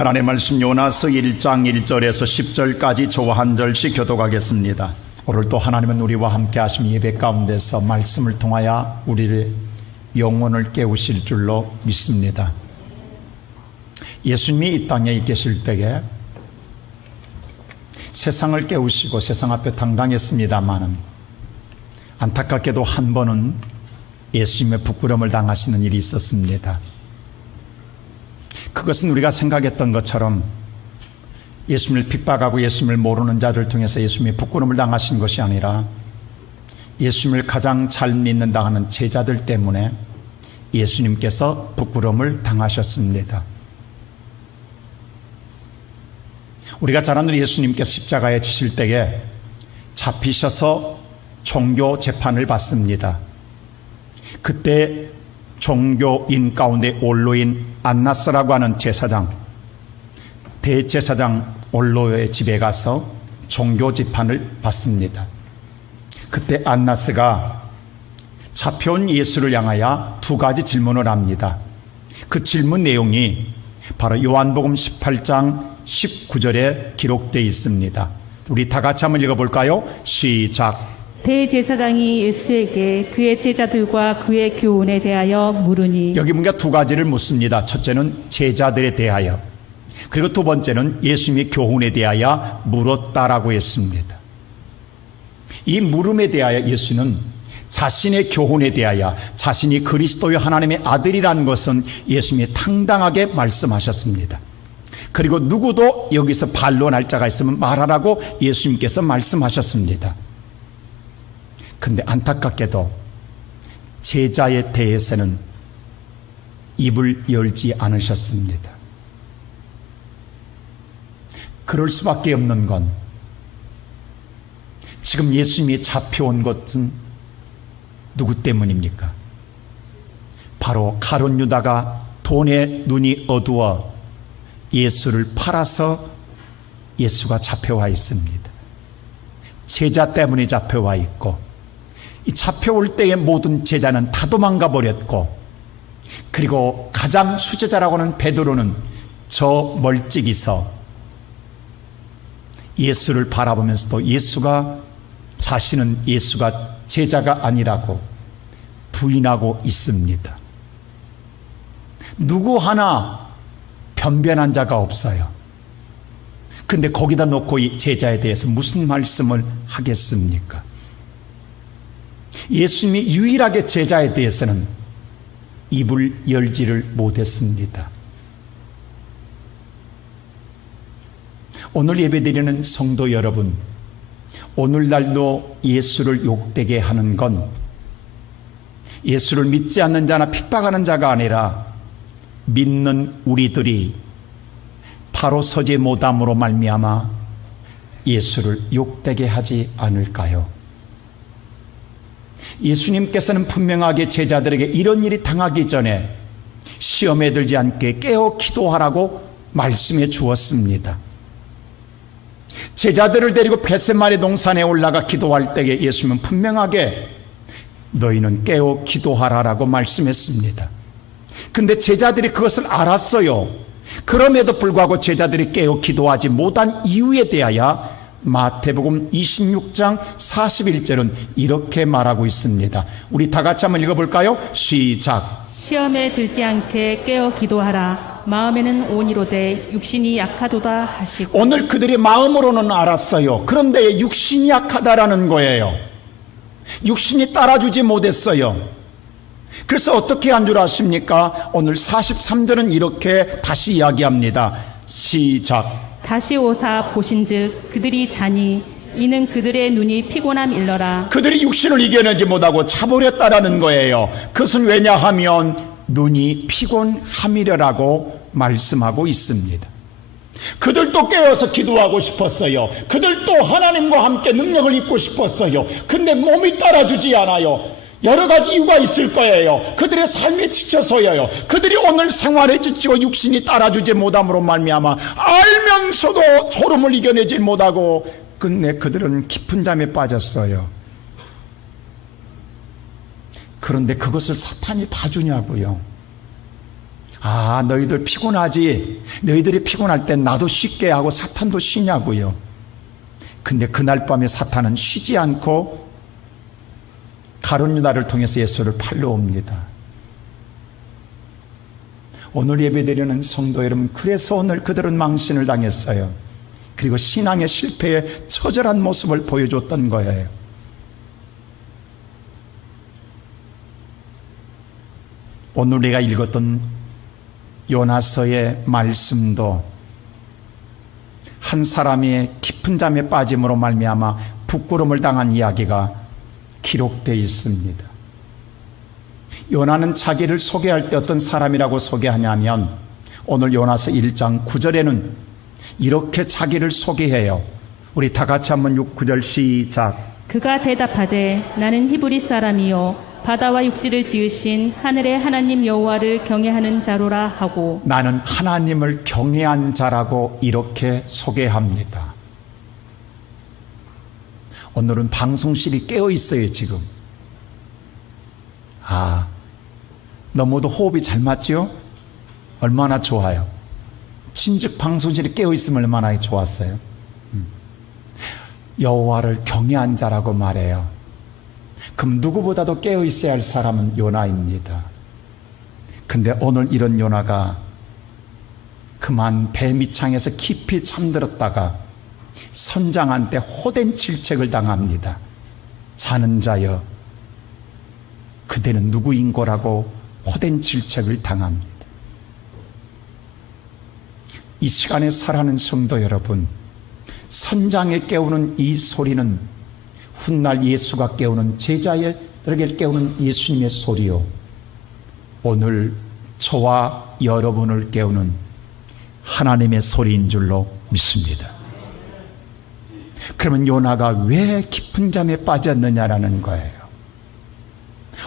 하나님의 말씀 요나서 1장 1절에서 10절까지 저와 한 절씩 교독하겠습니다. 오늘도 하나님은 우리와 함께 하심 예배 가운데서 말씀을 통하여 우리의 영혼을 깨우실 줄로 믿습니다. 예수님이 이 땅에 계실 때에 세상을 깨우시고 세상 앞에 당당했습니다마는 안타깝게도 한 번은 예수님의 부끄러움을 당하시는 일이 있었습니다. 그것은 우리가 생각했던 것처럼 예수님을 핍박하고 예수님을 모르는 자들 통해서 예수님이 부끄러움을 당하신 것이 아니라 예수님을 가장 잘 믿는다 하는 제자들 때문에 예수님께서 부끄러움을 당하셨습니다. 우리가 잘 아는 예수님께서 십자가에 지실 때에 잡히셔서 종교 재판을 받습니다. 그때 종교인 가운데 원로인 안나스라고 하는 제사장, 대제사장 원로의 집에 가서 종교 재판을 받습니다. 그때 안나스가 잡혀온 예수를 향하여 두 가지 질문을 합니다. 그 질문 내용이 바로 요한복음 18장 19절에 기록되어 있습니다. 우리 다 같이 한번 읽어볼까요? 시작. 대제사장이 예수에게 그의 제자들과 그의 교훈에 대하여 물으니, 여기 뭔가 두 가지를 묻습니다. 첫째는 제자들에 대하여, 그리고 두 번째는 예수님의 교훈에 대하여 물었다라고 했습니다. 이 물음에 대하여 예수는 자신의 교훈에 대하여 자신이 그리스도의 하나님의 아들이라는 것은 예수님이 당당하게 말씀하셨습니다. 그리고 누구도 여기서 반론할 자가 있으면 말하라고 예수님께서 말씀하셨습니다. 그런데 안타깝게도 제자에 대해서는 입을 열지 않으셨습니다. 그럴 수밖에 없는 건 지금 예수님이 잡혀온 것은 누구 때문입니까? 바로 가룟 유다가 돈에 눈이 어두워 예수를 팔아서 예수가 잡혀와 있습니다. 제자 때문에 잡혀와 있고, 이 잡혀올 때의 모든 제자는 다 도망가 버렸고, 그리고 가장 수제자라고 하는 베드로는 저 멀찍이서 예수를 바라보면서도 자신은 예수가 제자가 아니라고 부인하고 있습니다. 누구 하나 변변한 자가 없어요. 근데 거기다 놓고 이 제자에 대해서 무슨 말씀을 하겠습니까? 예수님이 유일하게 제자에 대해서는 입을 열지를 못했습니다. 오늘 예배드리는 성도 여러분, 오늘날도 예수를 욕되게 하는 건 예수를 믿지 않는 자나 핍박하는 자가 아니라 믿는 우리들이 바로 서지 못함으로 말미암아 예수를 욕되게 하지 않을까요? 예수님께서는 분명하게 제자들에게 이런 일이 당하기 전에 시험에 들지 않게 깨어 기도하라고 말씀해 주었습니다. 제자들을 데리고 겟세마네 동산에 올라가 기도할 때에 예수님은 분명하게 너희는 깨어 기도하라라고 말씀했습니다. 근데 제자들이 그것을 알았어요. 그럼에도 불구하고 제자들이 깨어 기도하지 못한 이유에 대하여 마태복음 26장 41절은 이렇게 말하고 있습니다. 우리 다 같이 한번 읽어볼까요? 시작. 시험에 들지 않게 깨어 기도하라. 마음에는 온이로되 육신이 약하도다 하시고. 오늘 그들이 마음으로는 알았어요. 그런데 육신이 약하다라는 거예요. 육신이 따라주지 못했어요. 그래서 어떻게 한 줄 아십니까? 오늘 43절은 이렇게 다시 이야기합니다. 시작. 다시 오사 보신즉 그들이 자니 이는 그들의 눈이 피곤함 일러라. 그들이 육신을 이겨내지 못하고 차버렸다라는 거예요. 그것은 왜냐하면 눈이 피곤함이라고 말씀하고 있습니다. 그들도 깨어서 기도하고 싶었어요. 그들도 하나님과 함께 능력을 입고 싶었어요. 근데 몸이 따라주지 않아요. 여러 가지 이유가 있을 거예요. 그들의 삶에 지쳐서요. 그들이 오늘 생활에 지치고 육신이 따라주지 못함으로 말미암아 알면서도 졸음을 이겨내지 못하고 끝내 그들은 깊은 잠에 빠졌어요. 그런데 그것을 사탄이 봐주냐고요. 아, 너희들 피곤하지? 너희들이 피곤할 땐 나도 쉽게 하고 사탄도 쉬냐고요. 근데 그날 밤에 사탄은 쉬지 않고 가룟 유다를 통해서 예수를 팔러 옵니다. 오늘 예배드리는 성도 여러분, 그래서 오늘 그들은 망신을 당했어요. 그리고 신앙의 실패에 처절한 모습을 보여줬던 거예요. 오늘 우리가 읽었던 요나서의 말씀도 한 사람이 깊은 잠에 빠짐으로 말미암아 부끄러움을 당한 이야기가 기록되어 있습니다. 요나는 자기를 소개할 때 어떤 사람이라고 소개하냐면 오늘 요나서 1장 9절에는 이렇게 자기를 소개해요. 우리 다 같이 한번 9절 시작. 그가 대답하되 나는 히브리 사람이요 바다와 육지를 지으신 하늘의 하나님 여호와를 경외하는 자로라 하고 나는 하나님을 경외한 자라고 이렇게 소개합니다. 오늘은 방송실이 깨어 있어요. 지금. 아, 너무도 호흡이 잘 맞죠? 얼마나 좋아요. 진즉 방송실이 깨어 있으면 얼마나 좋았어요. 여호와를 경외한 자라고 말해요. 그럼 누구보다도 깨어 있어야 할 사람은 요나입니다. 근데 오늘 이런 요나가 그만 배 밑창에서 깊이 잠들었다가 선장한테 호된 질책을 당합니다. 자는 자여 그대는 누구인고라고 호된 질책을 당합니다. 이 시간에 살아가는 성도 여러분, 선장에 깨우는 이 소리는 훗날 예수가 깨우는 제자들에게 깨우는 예수님의 소리요, 오늘 저와 여러분을 깨우는 하나님의 소리인 줄로 믿습니다. 그러면 요나가 왜 깊은 잠에 빠졌느냐라는 거예요.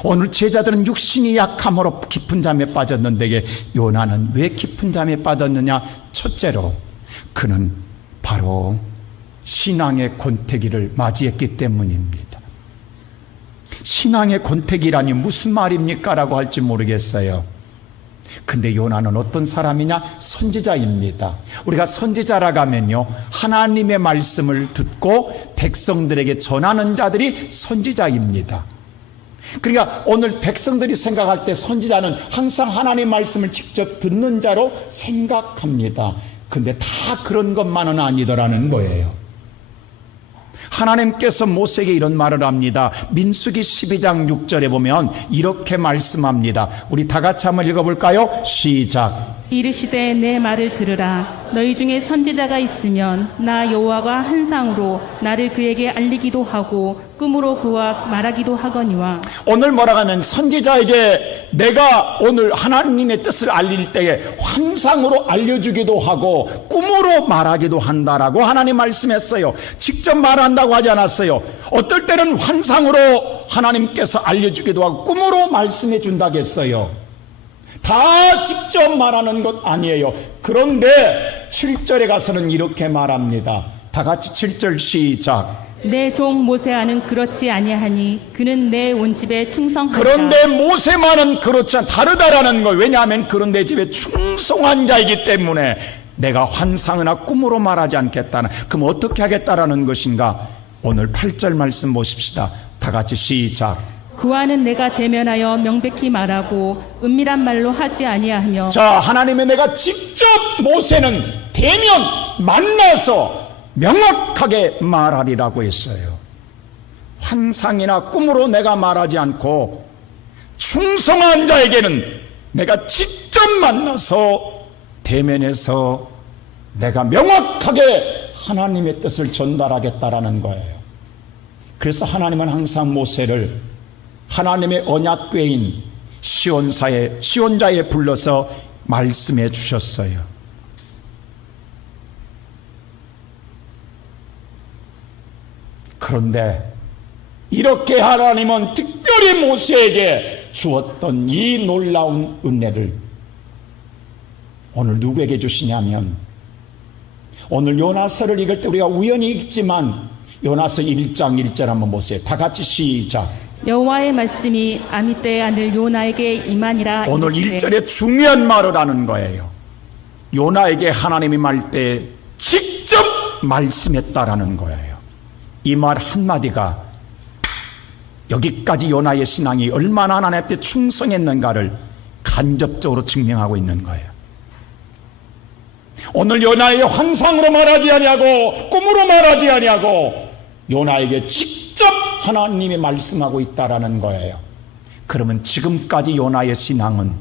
오늘 제자들은 육신이 약함으로 깊은 잠에 빠졌는데 요나는 왜 깊은 잠에 빠졌느냐? 첫째로 그는 바로 신앙의 권태기를 맞이했기 때문입니다. 신앙의 권태기라니 무슨 말입니까? 라고 할지 모르겠어요. 근데 요나는 어떤 사람이냐? 선지자입니다. 우리가 선지자라고 하면요, 하나님의 말씀을 듣고 백성들에게 전하는 자들이 선지자입니다. 그러니까 오늘 백성들이 생각할 때 선지자는 항상 하나님의 말씀을 직접 듣는 자로 생각합니다. 근데 다 그런 것만은 아니더라는 거예요. 하나님께서 모세에게 이런 말을 합니다. 민수기 12장 6절에 보면 이렇게 말씀합니다. 우리 다 같이 한번 읽어볼까요? 시작. 이르시되 내 말을 들으라. 너희 중에 선지자가 있으면 나 여호와가 한상으로 나를 그에게 알리기도 하고 꿈으로 그와 말하기도 하거니와. 오늘 뭐라고 하면 선지자에게 내가 오늘 하나님의 뜻을 알릴 때에 환상으로 알려주기도 하고 꿈으로 말하기도 한다라고 하나님 말씀했어요. 직접 말한다고 하지 않았어요. 어떨 때는 환상으로 하나님께서 알려주기도 하고 꿈으로 말씀해 준다고 했어요. 다 직접 말하는 것 아니에요. 그런데 7절에 가서는 이렇게 말합니다. 다 같이 7절 시작. 내 종 모세와는 그렇지 아니하니 그는 내 온 집에 충성하다. 그런데 모세만은 그렇지 않, 다르다라는 거예요. 왜냐하면 그런 내 집에 충성한 자이기 때문에 내가 환상이나 꿈으로 말하지 않겠다는. 그럼 어떻게 하겠다라는 것인가? 오늘 8절 말씀 보십시다. 다 같이 시작. 그와는 내가 대면하여 명백히 말하고 은밀한 말로 하지 아니하며. 자, 하나님의 내가 직접 모세는 대면 만나서 명확하게 말하리라고 했어요. 환상이나 꿈으로 내가 말하지 않고 충성한 자에게는 내가 직접 만나서 대면해서 내가 명확하게 하나님의 뜻을 전달하겠다라는 거예요. 그래서 하나님은 항상 모세를 하나님의 언약궤인 시온자에 불러서 말씀해 주셨어요. 그런데 이렇게 하나님은 특별히 모세에게 주었던 이 놀라운 은혜를 오늘 누구에게 주시냐면, 오늘 요나서를 읽을 때 우리가 우연히 읽지만 요나서 1장 1절 한번 보세요. 다 같이 시작. 여호와의 말씀이 아미떼의 아들 요나에게 임하니라. 오늘 이르시되 1절에 중요한 말을 하는 거예요. 요나에게 하나님이 말 때 직접 말씀했다라는 거예요. 이 말 한마디가 여기까지 요나의 신앙이 얼마나 하나님 앞에 충성했는가를 간접적으로 증명하고 있는 거예요. 오늘 요나의 환상으로 말하지 아니하고 꿈으로 말하지 아니하고 요나에게 직접 하나님이 말씀하고 있다라는 거예요. 그러면 지금까지 요나의 신앙은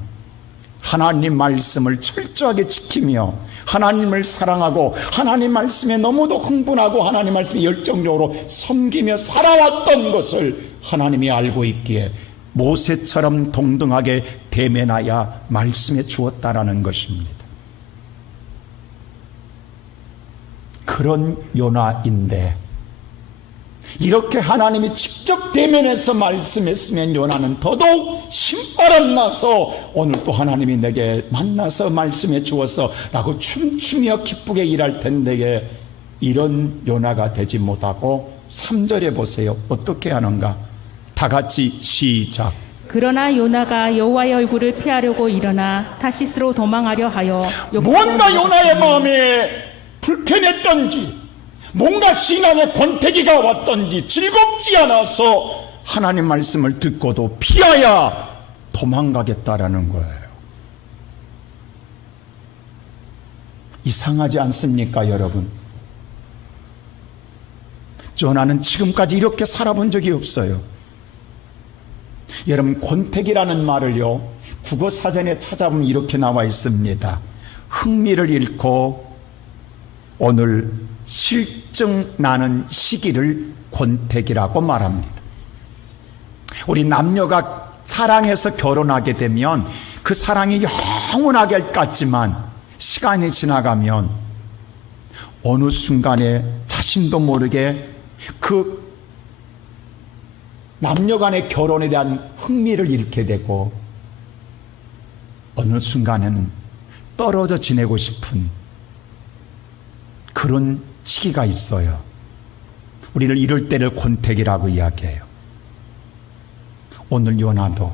하나님 말씀을 철저하게 지키며 하나님을 사랑하고 하나님 말씀에 너무도 흥분하고 하나님 말씀에 열정적으로 섬기며 살아왔던 것을 하나님이 알고 있기에 모세처럼 동등하게 대면하여 말씀해 주었다라는 것입니다. 그런 요나인데 이렇게 하나님이 직접 대면해서 말씀했으면 요나는 더더욱 신바람 나서 오늘 또 하나님이 내게 만나서 말씀해 주어서 라고 춤추며 기쁘게 일할 텐데 이런 요나가 되지 못하고 3절에 보세요. 어떻게 하는가? 다 같이 시작. 그러나 요나가 여호와의 얼굴을 피하려고 일어나 타시스로 도망하려 하여 뭔가 요나의 마음에 불편했던지 뭔가 신앙의 권태기가 왔던지 즐겁지 않아서 하나님 말씀을 듣고도 피하여 도망가겠다라는 거예요. 이상하지 않습니까, 여러분? 요나는 지금까지 이렇게 살아본 적이 없어요. 여러분, 권태기라는 말을요, 국어사전에 찾아보면 이렇게 나와 있습니다. 흥미를 잃고 오늘 실증나는 시기를 권태기라고 말합니다. 우리 남녀가 사랑해서 결혼하게 되면 그 사랑이 영원하게 할 것 같지만 시간이 지나가면 어느 순간에 자신도 모르게 그 남녀 간의 결혼에 대한 흥미를 잃게 되고 어느 순간에는 떨어져 지내고 싶은 그런 시기가 있어요. 우리를 이럴 때를 권태기라고 이야기해요. 오늘 요나도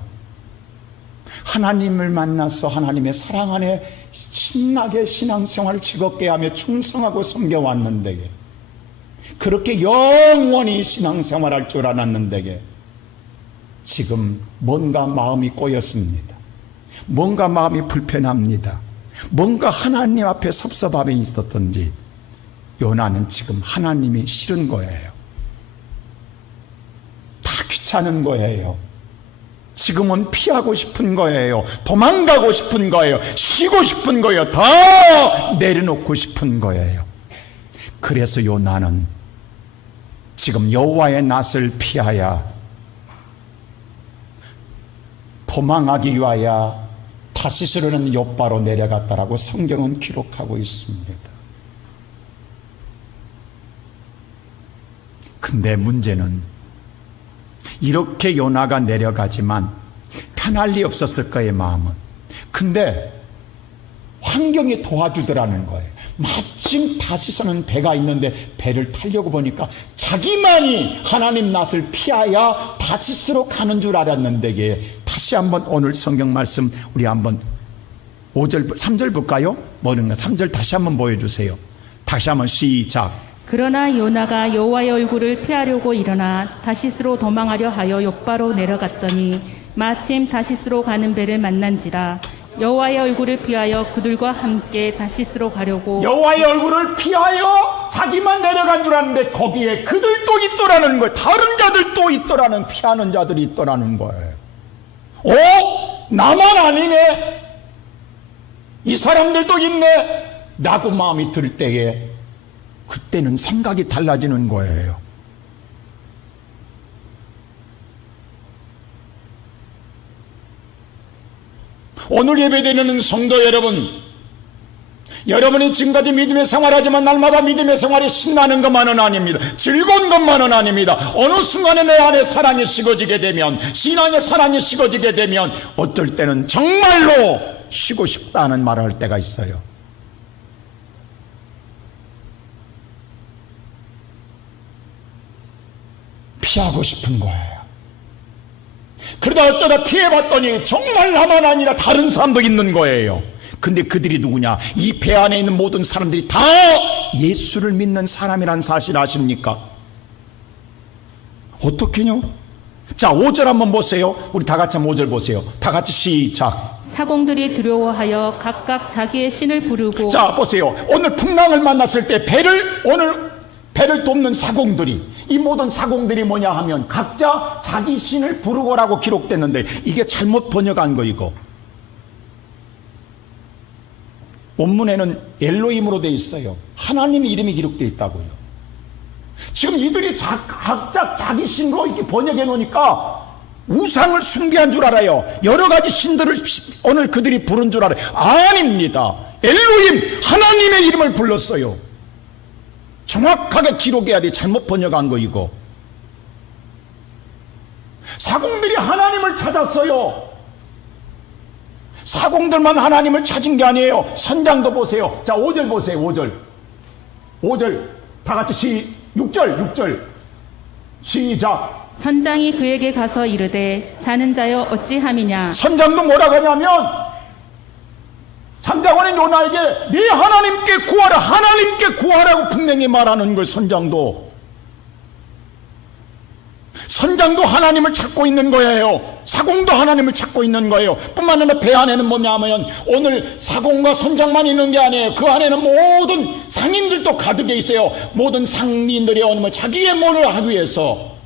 하나님을 만나서 하나님의 사랑 안에 신나게 신앙생활을 즐겁게 하며 충성하고 섬겨왔는데 그렇게 영원히 신앙생활할 줄 알았는데 지금 뭔가 마음이 꼬였습니다. 뭔가 마음이 불편합니다. 뭔가 하나님 앞에 섭섭함이 있었던지 요나는 지금 하나님이 싫은 거예요. 다 귀찮은 거예요. 지금은 피하고 싶은 거예요. 도망가고 싶은 거예요. 쉬고 싶은 거예요. 다 내려놓고 싶은 거예요. 그래서 요나는 지금 여호와의 낯을 피하여 도망하기 위하여 타시스로는 욥바로 내려갔다라고 성경은 기록하고 있습니다. 근데 문제는 이렇게 요나가 내려가지만 편할 리 없었을 거예요, 마음은. 근데 환경이 도와주더라는 거예요. 마침 타시스는 배가 있는데 배를 타려고 보니까 자기만이 하나님 낯을 피하여 타시스로 가는 줄 알았는데 이게 다시 한번 오늘 성경 말씀 우리 한번 5절 3절 볼까요? 뭐는가 3절 다시 한번 보여주세요. 다시 한번 시작. 그러나 요나가 여호와의 얼굴을 피하려고 일어나 다시스로 도망하려 하여 욥바로 내려갔더니 마침 다시스로 가는 배를 만난지라. 여호와의 얼굴을 피하여 그들과 함께 다시스로 가려고 여호와의 얼굴을 피하여 자기만 내려간 줄 알았는데 거기에 그들도 있더라는 거예요. 다른 자들도 있더라는, 피하는 자들이 있더라는 거예요. 나만 아니네, 이 사람들도 있네 라고 마음이 들 때에 그때는 생각이 달라지는 거예요. 오늘 예배드리는 성도 여러분, 여러분이 지금까지 믿음의 생활하지만 날마다 믿음의 생활이 신나는 것만은 아닙니다. 즐거운 것만은 아닙니다. 어느 순간에 내 안에 사랑이 식어지게 되면, 신앙의 사랑이 식어지게 되면 어떨 때는 정말로 쉬고 싶다는 말을 할 때가 있어요. 피하고 싶은 거예요. 그러다 어쩌다 피해봤더니 정말 나만 아니라 다른 사람도 있는 거예요. 근데 그들이 누구냐? 이 배 안에 있는 모든 사람들이 다 예수를 믿는 사람이란 사실 아십니까? 어떻게요? 자, 5절 한번 보세요. 우리 다 같이 5절 보세요. 다 같이 시작. 사공들이 두려워하여 각각 자기의 신을 부르고. 자, 보세요. 오늘 풍랑을 만났을 때 오늘 배를 돕는 사공들이, 이 모든 사공들이 뭐냐 하면 각자 자기 신을 부르고라고 기록됐는데 이게 잘못 번역한 거 이거. 원문에는 엘로힘으로 되어 있어요. 하나님의 이름이 기록되어 있다고요. 지금 이들이 각자 자기 신으로 이렇게 번역해 놓으니까 우상을 숭배한 줄 알아요. 여러 가지 신들을 오늘 그들이 부른 줄 알아요. 아닙니다. 엘로힘, 하나님의 이름을 불렀어요. 정확하게 기록해야 돼. 잘못 번역한 거 이거. 사공들이 하나님을 찾았어요. 사공들만 하나님을 찾은 게 아니에요. 선장도 보세요. 자, 5절 보세요. 5절 다 같이 6절 시작. 선장이 그에게 가서 이르되 자는 자여 어찌함이냐. 선장도 뭐라고 하냐면 잠자고는 요나에게 네 하나님께 구하라, 하나님께 구하라고 분명히 말하는 걸. 선장도 하나님을 찾고 있는 거예요. 사공도 하나님을 찾고 있는 거예요. 뿐만 아니라 배 안에는 뭐냐면 오늘 사공과 선장만 있는 게 아니에요. 그 안에는 모든 상인들도 가득해 있어요. 모든 상인들이 오늘 자기의 몸을 하기 위해서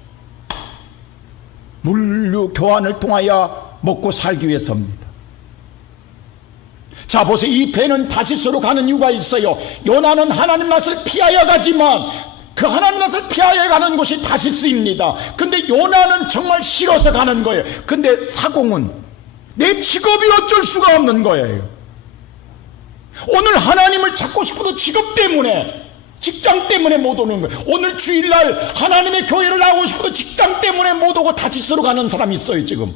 물류 교환을 통하여 먹고 살기 위해서입니다. 자, 보세요. 이 배는 다시스로 가는 이유가 있어요. 요나는 하나님 낯을 피하여 가지만 그 하나님 낯을 피하여 가는 곳이 다시스입니다. 근데 요나는 정말 싫어서 가는 거예요. 근데 사공은 내 직업이 어쩔 수가 없는 거예요. 오늘 하나님을 찾고 싶어도 직업 때문에, 직장 때문에 못 오는 거예요. 오늘 주일날 하나님의 교회를 나오고 싶어도 직장 때문에 못 오고 다시스로 가는 사람이 있어요 지금.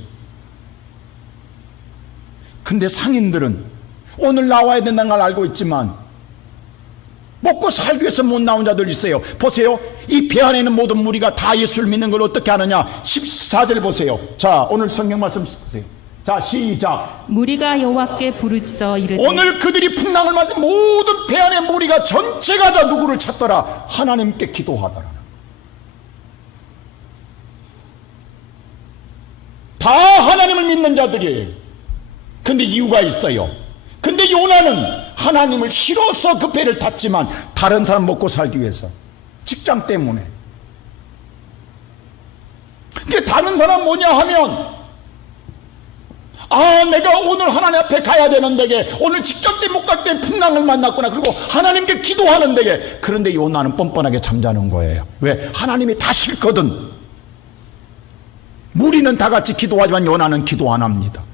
근데 상인들은 오늘 나와야 된다는 걸 알고 있지만 먹고 살기 위해서 못 나온 자들 있어요. 보세요. 이 배 안에 있는 모든 무리가 다 예수를 믿는 걸 어떻게 하느냐. 14절 보세요. 자, 오늘 성경 말씀 보세요. 자, 시작. 무리가 여호와께 부르짖어 이르되. 오늘 그들이 풍랑을 맞은 모든 배 안의 무리가 전체가 다 누구를 찾더라? 하나님께 기도하더라. 다 하나님을 믿는 자들이에요. 근데 이유가 있어요. 근데 요나는 하나님을 싫어서 그 배를 탔지만 다른 사람 먹고 살기 위해서, 직장 때문에. 근데 다른 사람 뭐냐 하면 내가 오늘 하나님 앞에 가야 되는데 오늘 직장 때 못 갈 때 풍랑을 만났구나. 그리고 하나님께 기도하는데 그런데 요나는 뻔뻔하게 잠자는 거예요. 왜? 하나님이 다 싫거든. 무리는 다 같이 기도하지만 요나는 기도 안 합니다.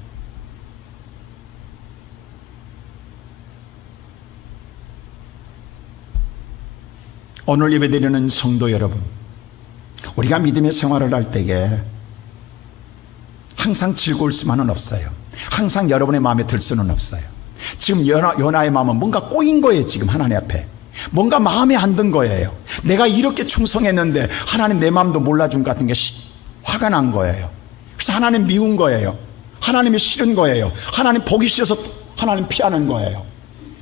오늘 예배드리는 성도 여러분, 우리가 믿음의 생활을 할 때에 항상 즐거울 수만은 없어요. 항상 여러분의 마음에 들 수는 없어요. 지금 요나의 마음은 뭔가 꼬인 거예요. 지금 하나님 앞에 뭔가 마음에 안 든 거예요. 내가 이렇게 충성했는데 하나님 내 마음도 몰라준 것 같은 게 화가 난 거예요. 그래서 하나님 미운 거예요. 하나님이 싫은 거예요. 하나님 보기 싫어서 하나님 피하는 거예요.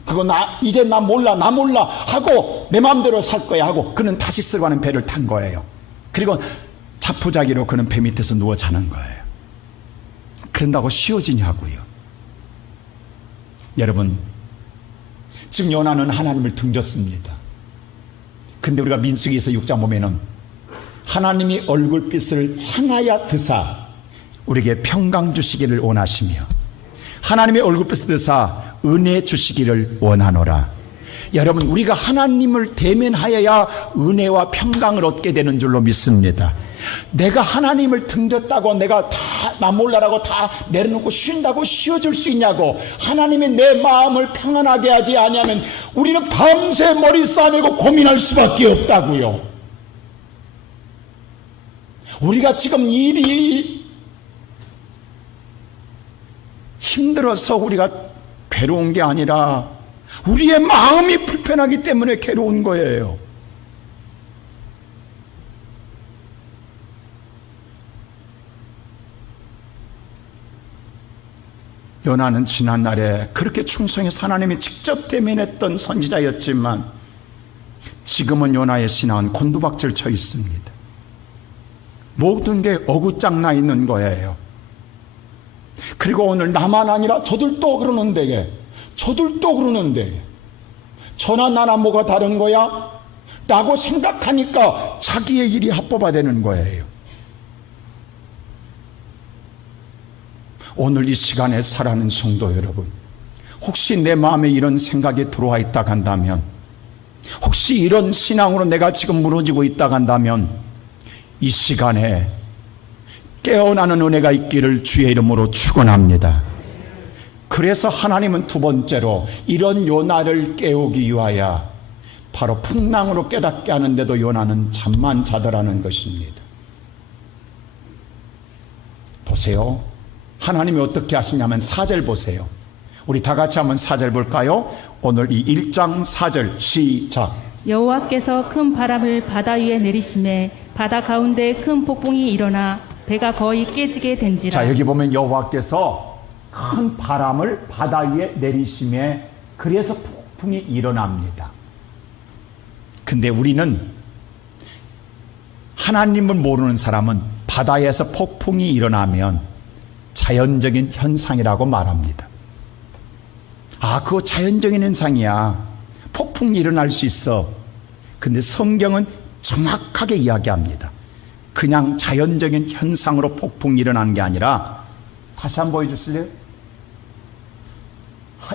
그거 이제 나 몰라 하고 내 마음대로 살 거야 하고 그는 다시스로 가는 배를 탄 거예요. 그리고 자포자기로 그는 배 밑에서 누워 자는 거예요. 그런다고 쉬워지냐고요. 여러분, 지금 요나는 하나님을 등졌습니다. 근데 우리가 민수기에서 6장 보면은 하나님이 얼굴빛을 향하여 드사 우리에게 평강 주시기를 원하시며 하나님의 얼굴빛을 드사 은혜 주시기를 원하노라. 여러분, 우리가 하나님을 대면하여야 은혜와 평강을 얻게 되는 줄로 믿습니다. 내가 하나님을 등졌다고 내가 나 몰라라고 다 내려놓고 쉰다고 쉬어질 수 있냐고. 하나님이 내 마음을 평안하게 하지 아니하면 우리는 밤새 머리 싸매고 고민할 수밖에 없다고요. 우리가 지금 일이 힘들어서 우리가 괴로운 게 아니라 우리의 마음이 불편하기 때문에 괴로운 거예요. 요나는 지난날에 그렇게 충성해서 하나님이 직접 대면했던 선지자였지만 지금은 요나의 신앙은 곤두박질 쳐 있습니다. 모든 게 어구짱나 있는 거예요. 그리고 오늘 나만 아니라 저들도 그러는데 저나 나나 뭐가 다른 거야? 라고 생각하니까 자기의 일이 합법화되는 거예요. 오늘 이 시간에 살아가는 성도 여러분, 혹시 내 마음에 이런 생각이 들어와 있다 한다면, 혹시 이런 신앙으로 내가 지금 무너지고 있다 한다면 이 시간에 깨어나는 은혜가 있기를 주의 이름으로 축원합니다. 그래서 하나님은 두 번째로 이런 요나를 깨우기 위하여 바로 풍랑으로 깨닫게 하는데도 요나는 잠만 자더라는 것입니다. 보세요. 하나님이 어떻게 하시냐면 4절 보세요. 우리 다 같이 한번 4절 볼까요? 오늘 이 1장 4절 시작. 여호와께서 큰 바람을 바다 위에 내리심에 바다 가운데 큰 폭풍이 일어나 배가 거의 깨지게 된지라. 자, 여기 보면 여호와께서 큰 바람을 바다 위에 내리심에 그래서 폭풍이 일어납니다. 근데 우리는 하나님을 모르는 사람은 바다에서 폭풍이 일어나면 자연적인 현상이라고 말합니다. 아, 그거 자연적인 현상이야. 폭풍이 일어날 수 있어. 근데 성경은 정확하게 이야기합니다. 그냥 자연적인 현상으로 폭풍이 일어나는 게 아니라, 다시 한번 보여주실래요?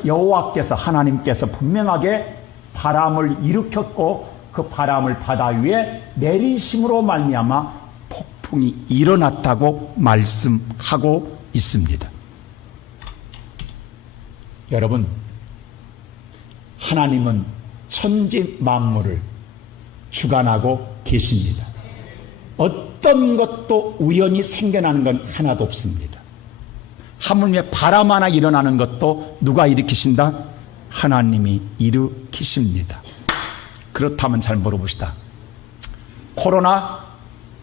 여호와께서, 하나님께서 분명하게 바람을 일으켰고 그 바람을 바다 위에 내리심으로 말미암아 폭풍이 일어났다고 말씀하고 있습니다. 여러분, 하나님은 천지 만물을 주관하고 계십니다. 어떤 것도 우연히 생겨나는 건 하나도 없습니다. 하물며 바람 하나 일어나는 것도 누가 일으키신다? 하나님이 일으키십니다. 그렇다면 잘 물어봅시다. 코로나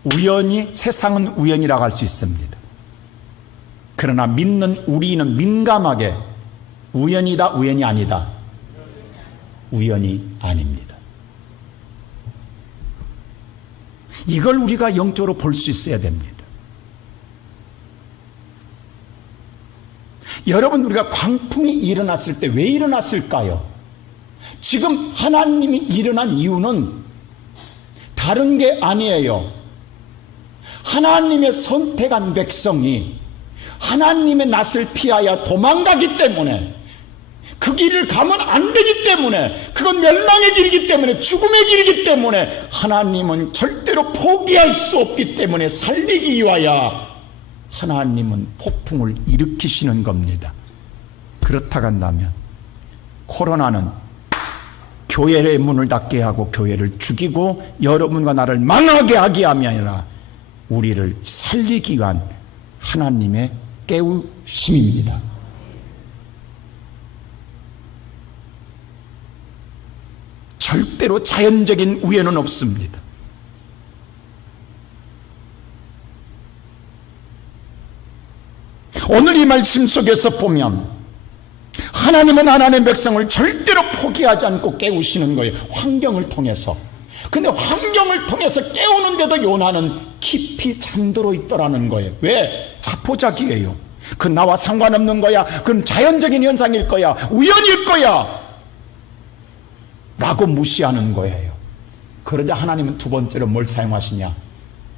우연히, 세상은 우연이라고 할 수 있습니다. 그러나 믿는 우리는 민감하게 우연이다, 우연이 아니다. 우연이 아닙니다. 이걸 우리가 영적으로 볼 수 있어야 됩니다. 여러분, 우리가 광풍이 일어났을 때 왜 일어났을까요? 지금 하나님이 일어난 이유는 다른 게 아니에요. 하나님의 선택한 백성이 하나님의 낯을 피하여 도망가기 때문에, 그 길을 가면 안 되기 때문에, 그건 멸망의 길이기 때문에, 죽음의 길이기 때문에 하나님은 절대로 포기할 수 없기 때문에 살리기 위하여 하나님은 폭풍을 일으키시는 겁니다. 그렇다 한다면 코로나는 교회의 문을 닫게 하고 교회를 죽이고 여러분과 나를 망하게 하기 함이 아니라 우리를 살리기 위한 하나님의 깨우심입니다. 절대로 자연적인 우연은 없습니다. 오늘 이 말씀 속에서 보면 하나님은 하나님의 백성을 절대로 포기하지 않고 깨우시는 거예요. 환경을 통해서. 근데 환경을 통해서 깨우는데도 요나는 깊이 잠들어 있더라는 거예요. 왜? 자포자기예요. 그건 나와 상관없는 거야. 그건 자연적인 현상일 거야. 우연일 거야. 라고 무시하는 거예요. 그러자 하나님은 두 번째로 뭘 사용하시냐?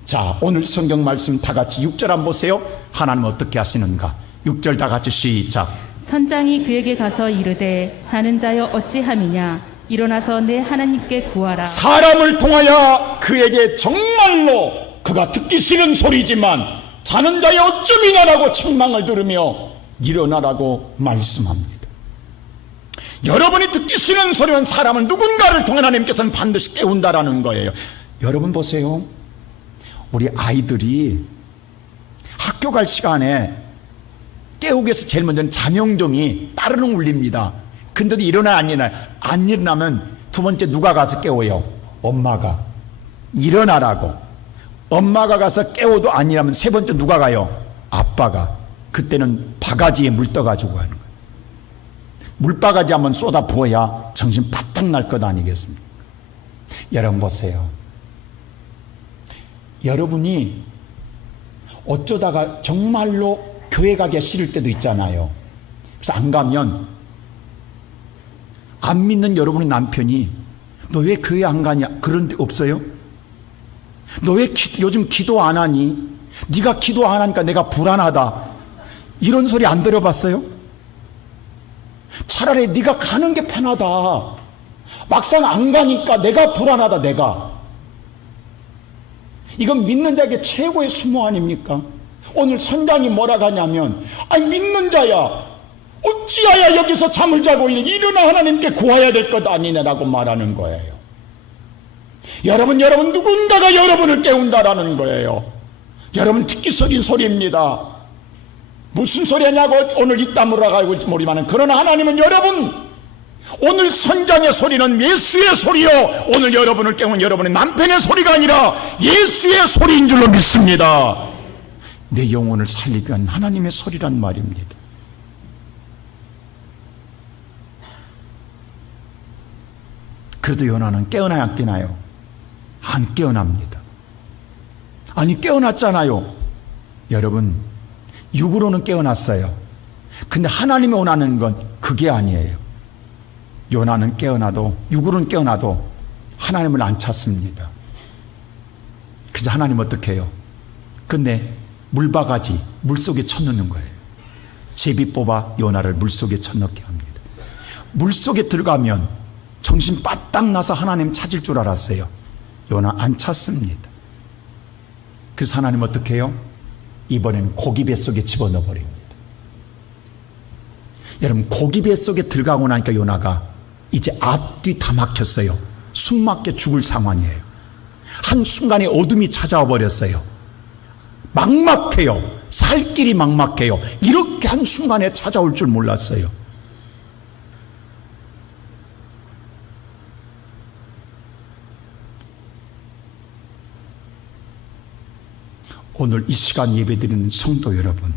자, 오늘 성경 말씀 다 같이 6절 한번 보세요. 하나님은 어떻게 하시는가? 6절 다 같이 시작. 선장이 그에게 가서 이르되 자는 자여 어찌함이냐? 일어나서 내 하나님께 구하라. 사람을 통하여 그에게 정말로 그가 듣기 싫은 소리지만 자는 자여 어쩌미냐라고 책망을 들으며 일어나라고 말씀합니다. 여러분이 듣기 싫은 소리는 사람을, 누군가를 통해 하나님께서는 반드시 깨운다라는 거예요. 여러분 보세요. 우리 아이들이 학교 갈 시간에 깨우기 위해서 제일 먼저는 자명종이 따르릉 울립니다. 근데도 일어나 안 일어나? 안 일어나면 두 번째 누가 가서 깨워요? 엄마가. 일어나라고. 엄마가 가서 깨워도 안 일어나면 세 번째 누가 가요? 아빠가. 그때는 바가지에 물 떠가지고 하는 거예요. 물바가지 한번 쏟아 부어야 정신 바짝 날 것 아니겠습니까? 여러분 보세요. 여러분이 어쩌다가 정말로 교회 가기 싫을 때도 있잖아요. 그래서 안 가면 안 믿는 여러분의 남편이 너 왜 교회 안 가냐? 그런 데 없어요? 너 왜 요즘 기도 안 하니? 네가 기도 안 하니까 내가 불안하다. 이런 소리 안 들어봤어요? 차라리 네가 가는 게 편하다. 막상 안 가니까 내가 불안하다. 내가. 이건 믿는 자에게 최고의 수모 아닙니까? 오늘 선장이 뭐라 하냐면 아니 믿는 자야 어찌하여 여기서 잠을 자고 있는 일어나 하나님께 구해야 될 것 아니냐라고 말하는 거예요. 여러분 누군가가 여러분을 깨운다라는 거예요. 여러분 듣기 싫은 소리입니다. 무슨 소리냐고 오늘 이따 물어가고 모르지만 그러나 하나님은 여러분 오늘 선장의 소리는 예수의 소리요 오늘 여러분을 깨운 여러분의 남편의 소리가 아니라 예수의 소리인 줄로 믿습니다. 내 영혼을 살리기 위한 하나님의 소리란 말입니다. 그래도 요나는 깨어나야 안 깨나요? 안 깨어납니다. 아니 깨어났잖아요. 여러분 육으로는 깨어났어요. 근데 하나님이 원하는 건 그게 아니에요. 요나는 깨어나도 육으로는 깨어나도 하나님을 안 찾습니다. 그래서 하나님 어떻게 해요? 근데 물바가지 물속에 쳐넣는 거예요. 제비 뽑아 요나를 물속에 쳐넣게 합니다. 물속에 들어가면 정신 바짝 나서 하나님 찾을 줄 알았어요. 요나 안 찾습니다. 그래서 하나님 어떻게 해요? 이번엔 고기 뱃속에 집어넣어 버립니다. 여러분 고기 뱃속에 들어가고 나니까 요나가 이제 앞뒤 다 막혔어요. 숨 막혀 죽을 상황이에요. 한순간에 어둠이 찾아와 버렸어요. 막막해요. 살 길이 막막해요. 이렇게 한순간에 찾아올 줄 몰랐어요. 오늘 이 시간 예배드리는 성도 여러분,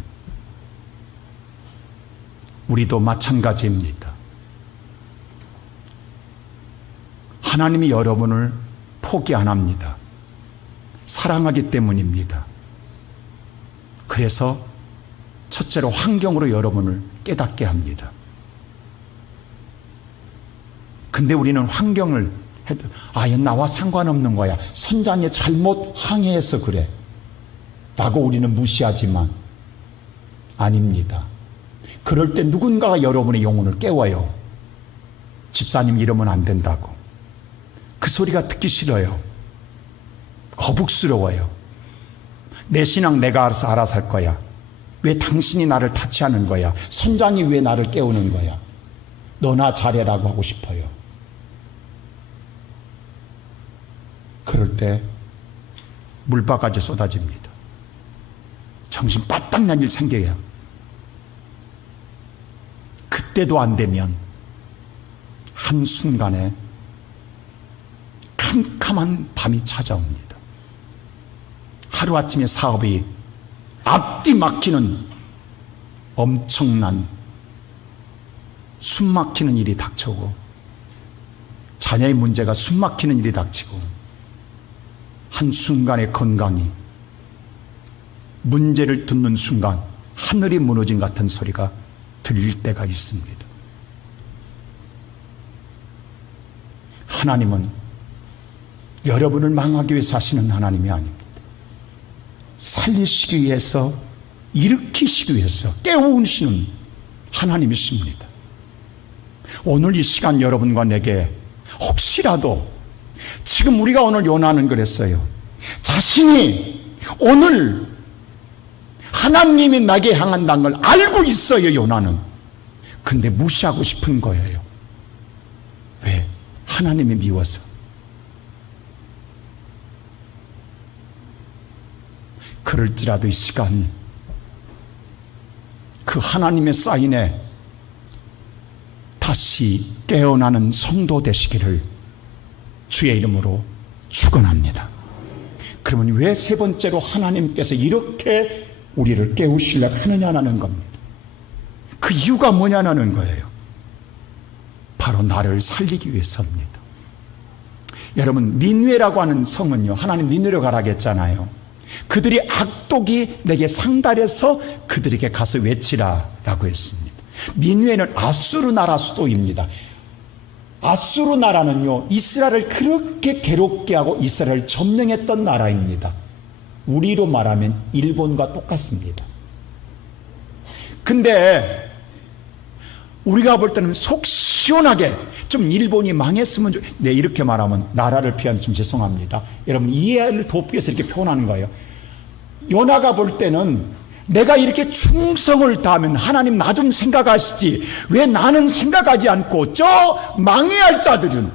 우리도 마찬가지입니다. 하나님이 여러분을 포기 안 합니다. 사랑하기 때문입니다. 그래서 첫째로 환경으로 여러분을 깨닫게 합니다. 근데 우리는 환경을 해도 나와 상관없는 거야. 선장이 잘못 항해해서 그래 라고 우리는 무시하지만 아닙니다. 그럴 때 누군가가 여러분의 영혼을 깨워요. 집사님 이러면 안 된다고. 그 소리가 듣기 싫어요. 거북스러워요. 내 신앙 내가 알아서 할 거야. 왜 당신이 나를 타치하는 거야? 선장이 왜 나를 깨우는 거야? 너나 잘해라고 하고 싶어요. 그럴 때 물바가지 쏟아집니다. 정신 바짝 난 일 생겨요. 그때도 안 되면 한순간에 캄캄한 밤이 찾아옵니다. 하루아침에 사업이 앞뒤 막히는 엄청난 숨 막히는 일이 닥쳐오고 자녀의 문제가 숨 막히는 일이 닥치고 한순간의 건강이 문제를 듣는 순간 하늘이 무너진 같은 소리가 들릴 때가 있습니다. 하나님은 여러분을 망하기 위해서 하시는 하나님이 아닙니다. 살리시기 위해서, 일으키시기 위해서 깨우시는 하나님이십니다. 오늘 이 시간 여러분과 내게 혹시라도 지금 우리가 오늘 요나는 그랬어요. 자신이 오늘 하나님이 나에게 향한다는 걸 알고 있어요. 요나는. 근데 무시하고 싶은 거예요. 왜? 하나님이 미워서. 그럴지라도 이 시간 그 하나님의 사인에 다시 깨어나는 성도 되시기를 주의 이름으로 축원합니다. 그러면 왜 세 번째로 하나님께서 이렇게 우리를 깨우시려고 하느냐는 겁니다. 그 이유가 뭐냐는 거예요. 바로 나를 살리기 위해서입니다. 여러분, 니느웨라고 하는 성은요, 하나님 니느웨로 가라고 했잖아요. 그들이 악독이 내게 상달해서 그들에게 가서 외치라라고 했습니다. 니느웨는 아수르 나라 수도입니다. 아수르 나라는요, 이스라엘을 그렇게 괴롭게 하고 이스라엘을 점령했던 나라입니다. 우리로 말하면 일본과 똑같습니다. 근데 우리가 볼 때는 속 시원하게 좀 일본이 망했으면 네, 이렇게 말하면 나라를 피하는 좀 죄송합니다. 여러분, 이해를 돕기 위해서 이렇게 표현하는 거예요. 요나가 볼 때는 내가 이렇게 충성을 다하면 하나님 나 좀 생각하시지 왜 나는 생각하지 않고 저 망해야 할 자들은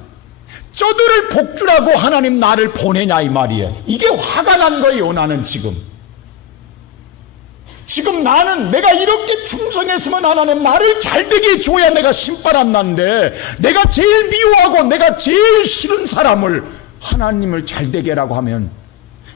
저들을 복주라고 하나님 나를 보내냐 이 말이에요. 이게 화가 난 거예요. 요나는 지금 나는 내가 이렇게 충성했으면 하나님 나를 잘되게 줘야 내가 신바람 난데 내가 제일 미워하고 내가 제일 싫은 사람을 하나님을 잘되게 하라고 하면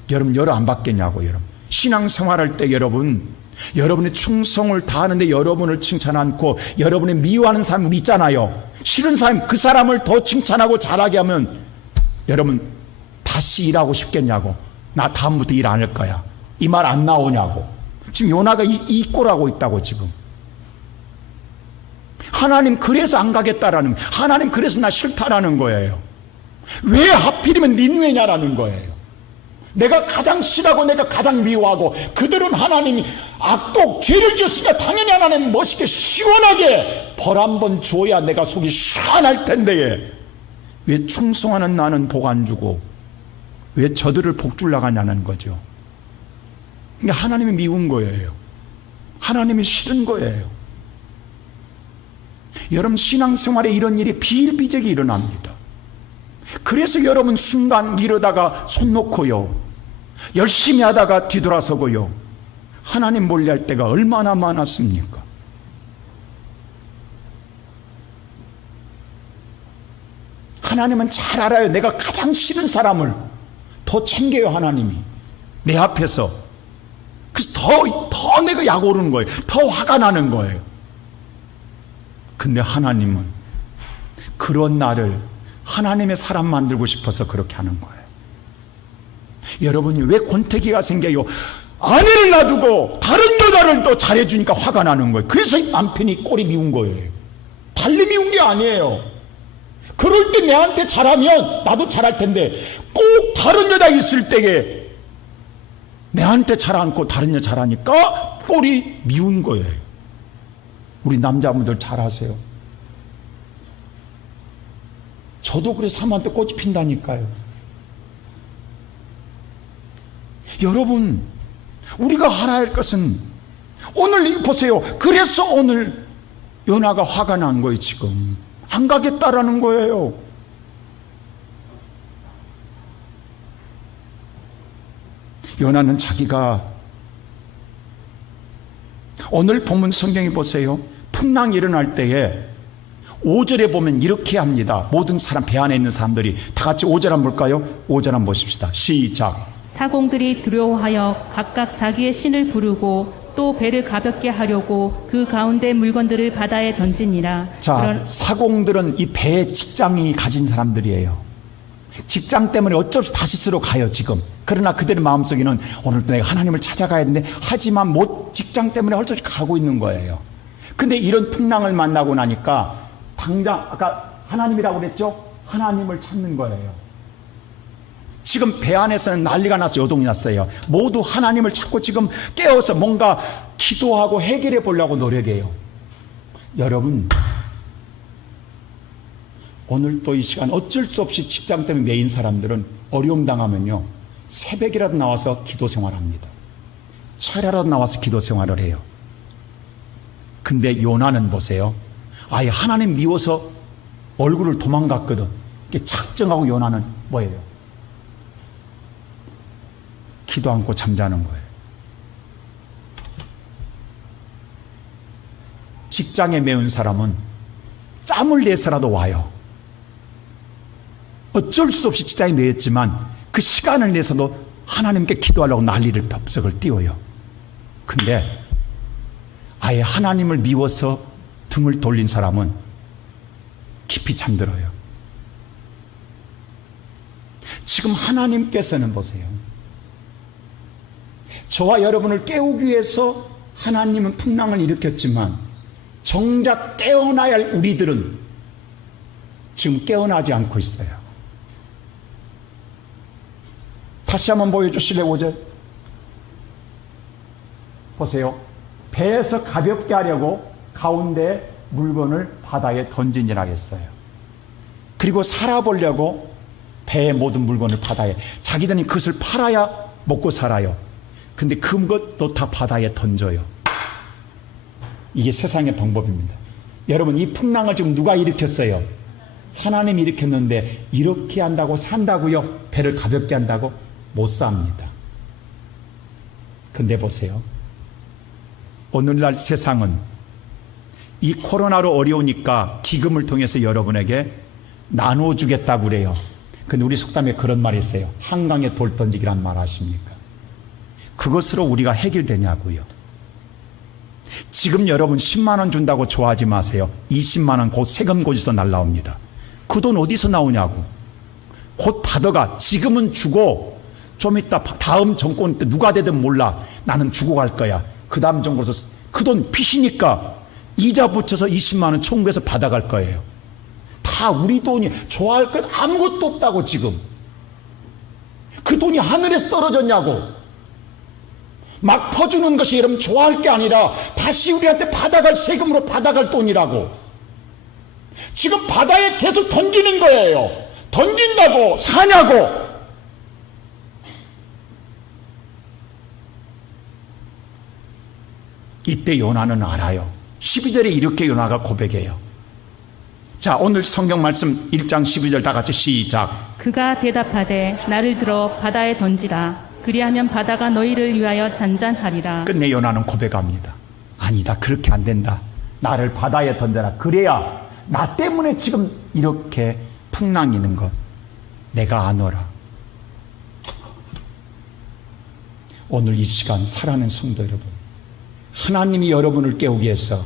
여러분 열어 안 받겠냐고. 여러분 신앙생활할 때 여러분의 충성을 다하는데 여러분을 칭찬 않고 여러분이 미워하는 사람 있잖아요. 싫은 사람 그 사람을 더 칭찬하고 잘하게 하면 여러분 다시 일하고 싶겠냐고. 나 다음부터 일 안 할 거야. 이 말 안 나오냐고. 지금 요나가 이 꼴하고 있다고. 지금 하나님 그래서 안 가겠다라는, 하나님 그래서 나 싫다라는 거예요. 왜 하필이면 니느웨냐라는 거예요. 내가 가장 싫어하고 내가 가장 미워하고 그들은 하나님이 악독 죄를 지었으니까 당연히 하나님 멋있게 시원하게 벌 한 번 줘야 내가 속이 시원할 텐데 왜 충성하는 나는 복 안 주고 왜 저들을 복 주려고 하냐는 거죠. 그러니까 하나님이 미운 거예요. 하나님이 싫은 거예요. 여러분 신앙생활에 이런 일이 비일비재하게 일어납니다. 그래서 여러분 순간 이러다가 손 놓고요, 열심히 하다가 뒤돌아서고요, 하나님 몰래할 때가 얼마나 많았습니까? 하나님은 잘 알아요. 내가 가장 싫은 사람을 더 챙겨요. 하나님이 내 앞에서. 그래서 더 내가 약 오르는 거예요. 더 화가 나는 거예요. 근데 하나님은 그런 나를 하나님의 사람 만들고 싶어서 그렇게 하는 거예요. 여러분이 왜 권태기가 생겨요? 아내를 놔두고 다른 여자를 또 잘해주니까 화가 나는 거예요. 그래서 남편이 꼴이 미운 거예요. 달리 미운 게 아니에요. 그럴 때 내한테 잘하면 나도 잘할 텐데 꼭 다른 여자 있을 때에 내한테 잘 않고 다른 여자 잘하니까 꼴이 미운 거예요. 우리 남자분들 잘하세요. 저도 그래서 사모한테 꽃이 핀다니까요. 여러분 우리가 알아야 할 것은 오늘 보세요. 그래서 오늘 요나가 화가 난 거예요. 지금 안 가겠다라는 거예요. 요나는 자기가 오늘 본문 성경에 보세요. 풍랑이 일어날 때에 5절에 보면 이렇게 합니다. 모든 사람, 배 안에 있는 사람들이 다 같이 5절 한번 볼까요? 5절 한번 보십시다. 시작. 사공들이 두려워하여 각각 자기의 신을 부르고 또 배를 가볍게 하려고 그 가운데 물건들을 바다에 던지니라. 자, 사공들은 이 배에 직장이 가진 사람들이에요. 직장 때문에 어쩔 수 없이 다시스로 가요 지금. 그러나 그들의 마음속에는 오늘도 내가 하나님을 찾아가야 되는데 하지만 못, 직장 때문에 어쩔 수 없이 가고 있는 거예요. 근데 이런 풍랑을 만나고 나니까 당장 아까 하나님이라고 그랬죠? 하나님을 찾는 거예요. 지금 배 안에서는 난리가 나서 요동이 났어요. 모두 하나님을 찾고 지금 깨어서 뭔가 기도하고 해결해 보려고 노력해요. 여러분 오늘 또 이 시간 어쩔 수 없이 직장 때문에 매인 사람들은 어려움 당하면요 새벽이라도 나와서 기도 생활합니다. 차라라도 나와서 기도 생활을 해요. 근데 요나는 보세요. 아예 하나님 미워서 얼굴을 도망갔거든. 이게 작정하고 요나는 뭐예요? 기도 않고 잠자는 거예요. 직장에 매운 사람은 짬을 내서라도 와요. 어쩔 수 없이 직장에 매였지만 그 시간을 내서도 하나님께 기도하려고 난리를 벽석을 띄워요. 근데 아예 하나님을 미워서 등을 돌린 사람은 깊이 잠들어요. 지금 하나님께서는 보세요. 저와 여러분을 깨우기 위해서 하나님은 풍랑을 일으켰지만 정작 깨어나야 할 우리들은 지금 깨어나지 않고 있어요. 다시 한번 보여주실래요? 5절 보세요. 배에서 가볍게 하려고 가운데 물건을 바다에 던진지라 했어요. 그리고 살아보려고 배의 모든 물건을 바다에, 자기들이 그것을 팔아야 먹고 살아요. 근데 그것도 다 바다에 던져요. 이게 세상의 방법입니다. 여러분, 이 풍랑을 지금 누가 일으켰어요? 하나님이 일으켰는데 이렇게 한다고 산다고요? 배를 가볍게 한다고? 못 삽니다. 근데 보세요. 오늘날 세상은 이 코로나로 어려우니까 기금을 통해서 여러분에게 나눠주겠다고 그래요. 근데 우리 속담에 그런 말이 있어요. 한강에 돌 던지기란 말 아십니까? 그것으로 우리가 해결되냐고요. 지금 여러분 10만 원 준다고 좋아하지 마세요. 20만 원 곧 세금 고지서 날라옵니다. 그 돈 어디서 나오냐고. 곧 받아가. 지금은 주고 좀 이따 다음 정권 때 누가 되든 몰라. 나는 주고 갈 거야. 그 다음 정권에서 그 돈 빚이니까 이자 붙여서 20만 원 청구해서 받아갈 거예요. 다 우리 돈이. 좋아할 것 아무것도 없다고. 지금 그 돈이 하늘에서 떨어졌냐고. 막 퍼주는 것이 여러분 좋아할 게 아니라 다시 우리한테 받아갈, 세금으로 받아갈 돈이라고. 지금 바다에 계속 던지는 거예요. 던진다고 사냐고. 이때 요나는 알아요. 12절에 이렇게 요나가 고백해요. 자, 오늘 성경 말씀 1장 12절 다 같이 시작. 그가 대답하되 나를 들어 바다에 던지라. 그리하면 바다가 너희를 위하여 잔잔하리라. 끝내 요나는 고백합니다. 아니다, 그렇게 안 된다. 나를 바다에 던져라. 그래야 나 때문에 지금 이렇게 풍랑이는 것 내가 아노라. 오늘 이 시간 사랑하는 성도 여러분, 하나님이 여러분을 깨우기 위해서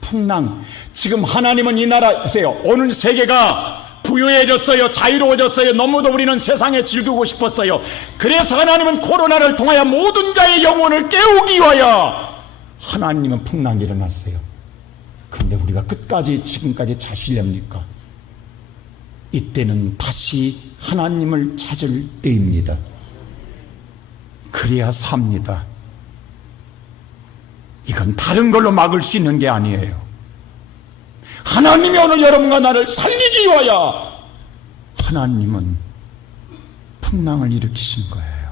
풍랑, 지금 하나님은 이 나라 보세요. 오늘 세계가 부유해졌어요. 자유로워졌어요. 너무도 우리는 세상에 즐기고 싶었어요. 그래서 하나님은 코로나를 통하여 모든 자의 영혼을 깨우기 위하여 하나님은 풍랑이 일어났어요. 그런데 우리가 끝까지 지금까지 자시렵니까? 이때는 다시 하나님을 찾을 때입니다. 그래야 삽니다. 이건 다른 걸로 막을 수 있는 게 아니에요. 하나님이 오늘 여러분과 나를 살리기 위하여 하나님은 풍랑을 일으키신 거예요.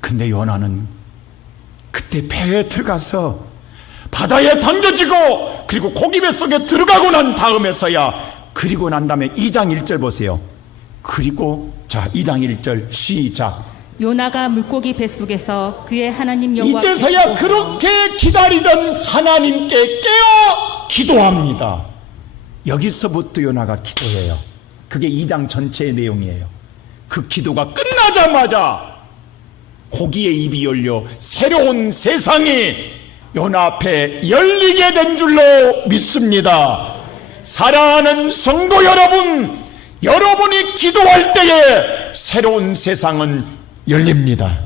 근데 요나는 그때 배에 들어가서 바다에 던져지고 그리고 고기 뱃속에 들어가고 난 다음에서야, 그리고 난 다음에 2장 1절 보세요. 그리고 자 2장 1절 시작. 요나가 물고기 뱃속에서 그의 하나님 여호와 이제서야 그렇게 기다리던 하나님께 깨어 기도합니다. 여기서부터 요나가 기도해요. 그게 2장 전체의 내용이에요. 그 기도가 끝나자마자 고기의 입이 열려 새로운 세상이 요나 앞에 열리게 된 줄로 믿습니다. 사랑하는 성도 여러분, 여러분이 기도할 때에 새로운 세상은 열립니다.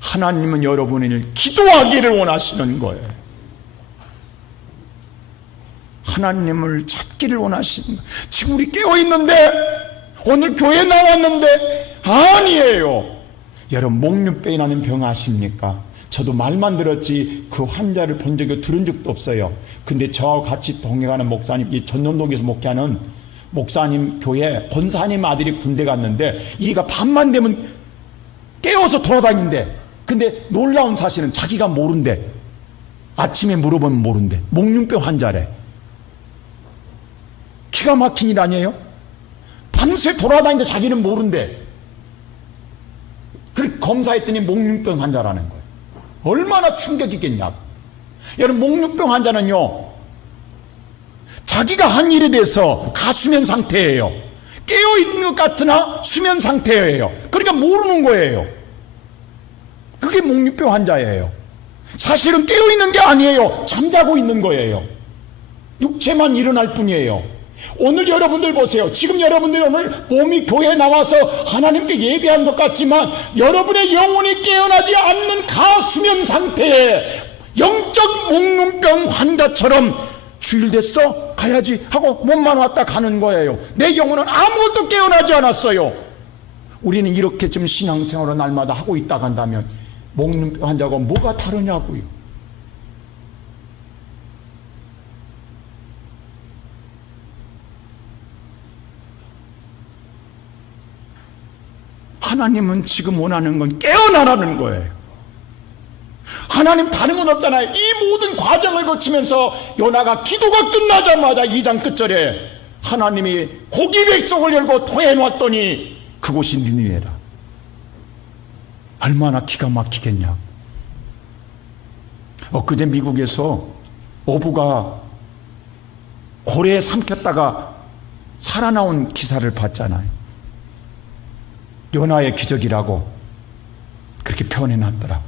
하나님은 여러분을 기도하기를 원하시는 거예요. 하나님을 찾기를 원하시는 거예요. 지금 우리 깨어있는데, 오늘 교회 나왔는데 아니에요. 여러분, 목련병이 나는 병 아십니까? 저도 말만 들었지 그 환자를 본 적이, 들은 적도 없어요. 근데 저하고 같이 동행하는 목사님, 이 전년동에서 목회하는 목사님 교회 권사님 아들이 군대 갔는데 이가 밤만 되면 깨워서 돌아다닌대. 근데 놀라운 사실은 자기가 모른대. 아침에 물어보면 모른대. 목련병 환자래. 기가 막힌 일 아니에요? 밤새 돌아다니는데 자기는 모른대. 그래서 검사했더니 목련병 환자라는 거예요. 얼마나 충격이겠냐고. 여러분, 목련병 환자는요, 자기가 한 일에 대해서 가수면 상태예요. 깨어있는 것 같으나 수면 상태예요. 그러니까 모르는 거예요. 그게 목류병 환자예요. 사실은 깨어있는 게 아니에요. 잠자고 있는 거예요. 육체만 일어날 뿐이에요. 오늘 여러분들 보세요. 지금 여러분들이 오늘 몸이 교회에 나와서 하나님께 예배한 것 같지만 여러분의 영혼이 깨어나지 않는 가수면 상태에 영적 목눈병 환자처럼 주일 됐어? 가야지 하고 몸만 왔다 가는 거예요. 내 영혼은 아무것도 깨어나지 않았어요. 우리는 이렇게 지금 신앙생활을 날마다 하고 있다 간다면 목눈병 환자가 뭐가 다르냐고요. 하나님은 지금 원하는 건 깨어나라는 거예요. 하나님 다른 건 없잖아요. 이 모든 과정을 거치면서 요나가 기도가 끝나자마자 2장 끝절에 하나님이 고기 백성을 열고 토해 놨더니 그곳이 니느웨라. 얼마나 기가 막히겠냐. 엊그제 미국에서 어부가 고래에 삼켰다가 살아나온 기사를 봤잖아요. 요나의 기적이라고 그렇게 표현해 놨더라고.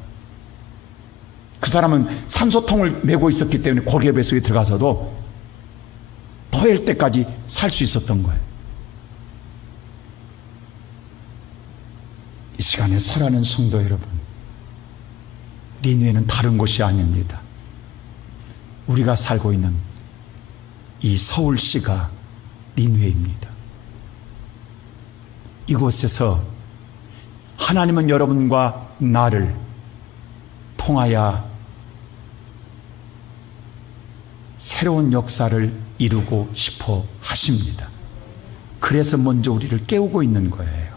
그 사람은 산소통을 메고 있었기 때문에 고래 뱃속에 들어가서도 토할 때까지 살 수 있었던 거예요. 이 시간에 살아가는 성도 여러분, 니느웨는 다른 곳이 아닙니다. 우리가 살고 있는 이 서울시가 니느웨입니다. 이곳에서 하나님은 여러분과 나를 통하여 새로운 역사를 이루고 싶어 하십니다. 그래서 먼저 우리를 깨우고 있는 거예요.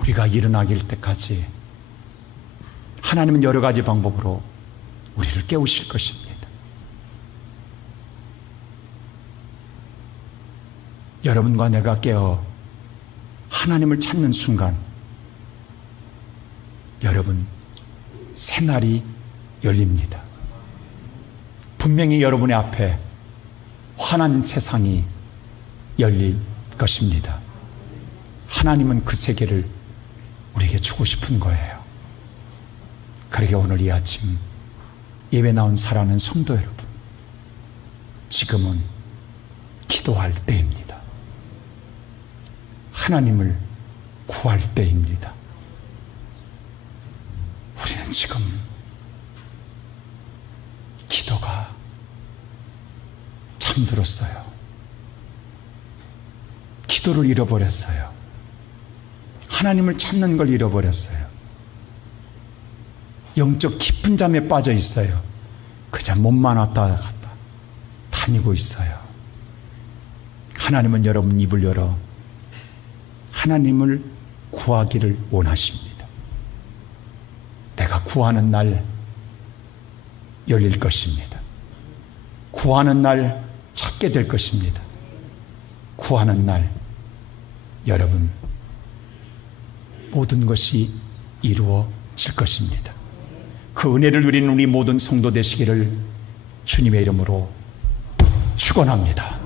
우리가 일어나길 때까지 하나님은 여러 가지 방법으로 우리를 깨우실 것입니다. 여러분과 내가 깨어 하나님을 찾는 순간 여러분 새날이 열립니다. 분명히 여러분의 앞에 환한 세상이 열릴 것입니다. 하나님은 그 세계를 우리에게 주고 싶은 거예요. 그러게 오늘 이 아침 예배 나온 사랑하는 성도 여러분, 지금은 기도할 때입니다. 하나님을 구할 때입니다. 우리는 지금 기도가 잠들었어요. 기도를 잃어버렸어요. 하나님을 찾는 걸 잃어버렸어요. 영적 깊은 잠에 빠져 있어요. 그저 몸만 왔다 갔다 다니고 있어요. 하나님은 여러분 입을 열어 하나님을 구하기를 원하십니다. 내가 구하는 날 열릴 것입니다. 구하는 날 찾게 될 것입니다. 구하는 날 여러분 모든 것이 이루어질 것입니다. 그 은혜를 누리는 우리 모든 성도 되시기를 주님의 이름으로 축원합니다.